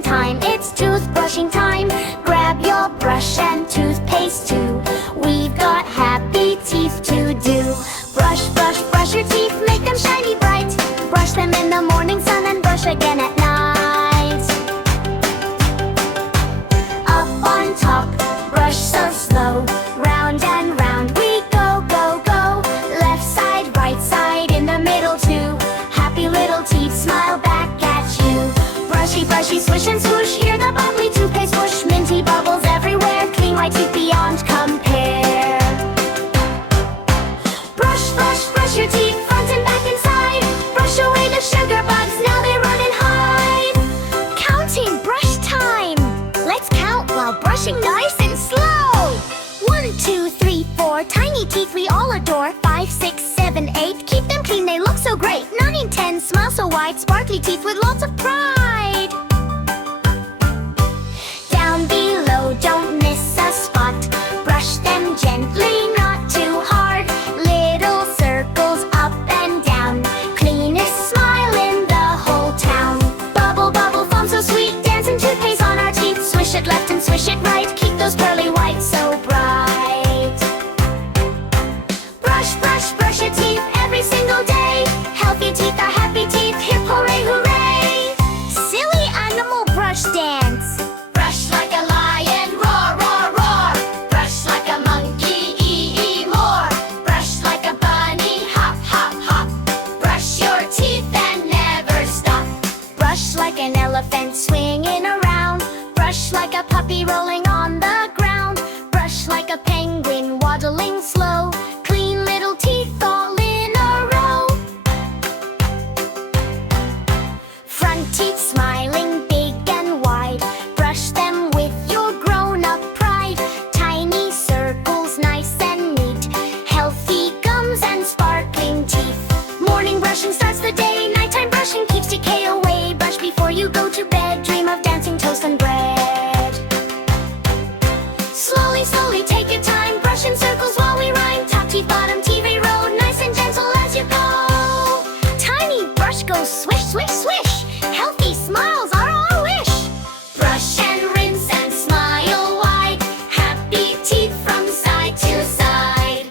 toothbrushing time. It's toothbrushing time. Grab your brush and toothpaste too. We've got happy teeth to do. Brush, brush, brush your teeth, make them shiny bright. Brush them in the morning sun and brush again at night. Up on top, brush so slow. Round and round we go, go, go. Left side, right side, in the middle too. Happy little teeth smile back at you. Brushy, brushy, swish and swoosh. Hear the bubbly toothpaste whoosh. Minty bubbles everywhere. Clean white teeth beyond compare. Brush, brush, brush your teeth front and back inside. Brush away the sugar bugs, now they run and hide. Counting brush time. Let's count while brushing nice and slow. 1, 2, 3, 4. Tiny teeth we all adore. 5, 6, 7, 8. Keep them clean, they look so great. 9, 10. Smile so wide. Sparkly teeth with lots of pride. Down below, don't miss a spot. Brush them gently, not too hard. Little circles up and down. Cleanest smile in the whole town. Bubble, bubble, foam so sweet. Dancing toothpaste on our teeth. Swish it left and swish it right. Keep those pearly whites so bright. Brush, brush, brush your teeth every single day. Healthy teeth are happy teeth. Hip hooray, hooray. Silly animal brush dance. Brush like a lion, roar, roar, roar. Brush like a monkey, ee, ee, more. Brush like a bunny, hop, hop, hop. Brush your teeth and never stop. Brush like an elephant swinging around. Brush like a puppy rolling on the ground. Brush like a penguin waddling slow. Clean little teeth all in a row. Front teeth smiling big and wide. Brush them with your grown-up pride. Tiny circles nice and neat. Healthy gums and sparkling teeth. Morning brushing starts the day. Nighttime brushing keeps decay away. Brush before you go to bed. Dream of dancing toast and bread. Slowly, slowly take your time. Brush in circles while we rhyme. Top teeth, bottom teeth, a row. Nice and gentle as you go. Tiny brush goes swish, swish, swish. Healthy smiles are our wish. Brush and rinse and smile wide. Happy teeth from side to side.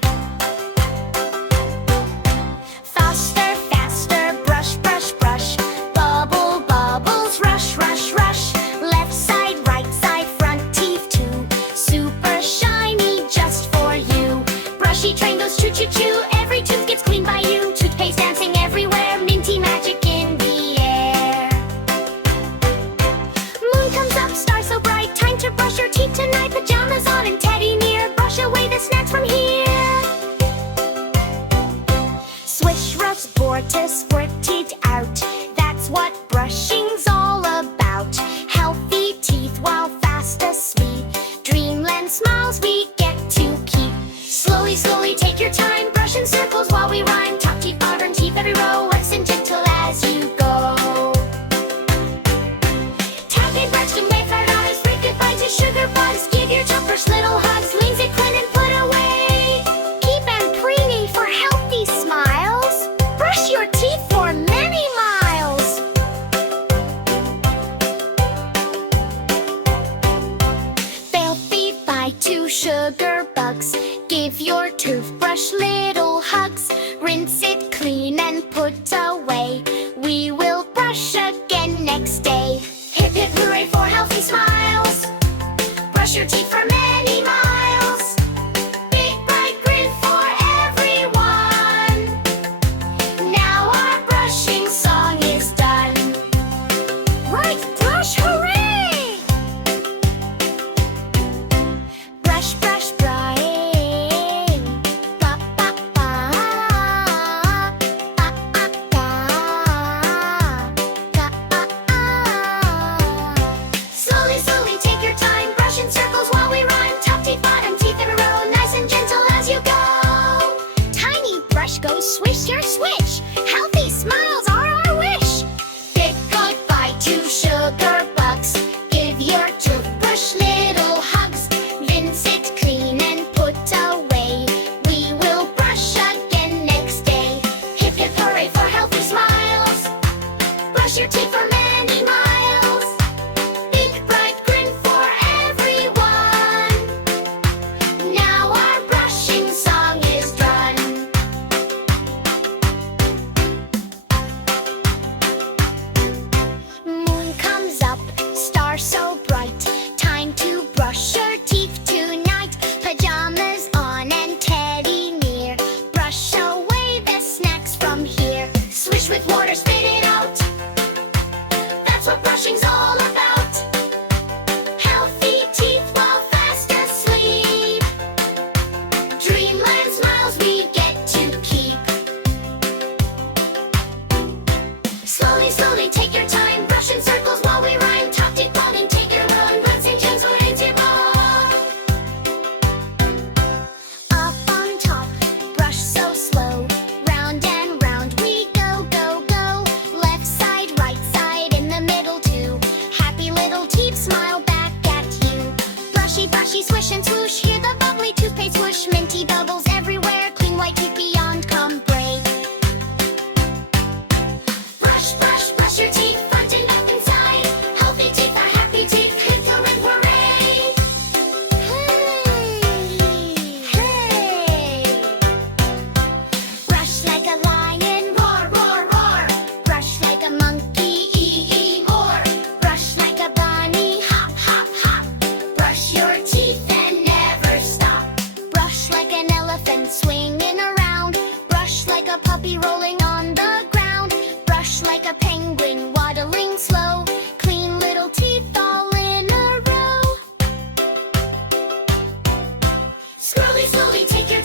Faster, faster, brush, brush, brush. Bubble, bubbles, rush, rush, rush. Left side, right side, front teeth too. Super shiny just for you. Brushy train goes choo choo choo. Every tooth gets cleaned by you. Toothpaste dancing everywhere. Minty magic in the air. Moon comes up, star so bright. Time to brush your teeth tonight. Pajamas on and teddy near. Brush away the snacks from here. Swish, rush, bore to squirt teeth out. That's what brushing's all about. Healthy teeth while fast asleep. Dreamland smiles we get to keep. Slowly, slowly take your time. Brush in circles while we rhyme. Top teeth, bottom teeth, every row. Wax and gentle as you go. Tap a brush to make our eyes. Break goodbye to sugar bugs. Give your toothbrush little hugs. Leaves it clean and put away. Keep them preemie for healthy smiles. Brush your teeth for many miles. Filthy bye to sugar bugs. Give your toothbrush little hugs. Rinse it clean and put away. We will brush again next day. Hip hip hooray for healthy smiles. Brush your teeth for many miles. Big bright grin for everyone. Now our brushing song is done. Right brush, hooray! Brush, brush, brushing. Ba, ba, ba. Ba, ba, ba. Ba, ba, ba. Slowly, slowly take your time. Brush in circles while we rhyme. Top teeth, bottom teeth in a row. Nice and gentle as you go. Tiny brush goes swish, your swish. Healthy smiles are our wish. Big goodbye to sugar bugs. Give your toothbrush little hugs. Rinse it clean and put away. We will brush again next day. Hip hip hooray for healthy smiles. Brush your teeth for many miles. swinging around. Brush like a puppy rolling on the ground. Brush like a penguin waddling slow. Clean little teeth all in a row. Scrolly, slowly, take your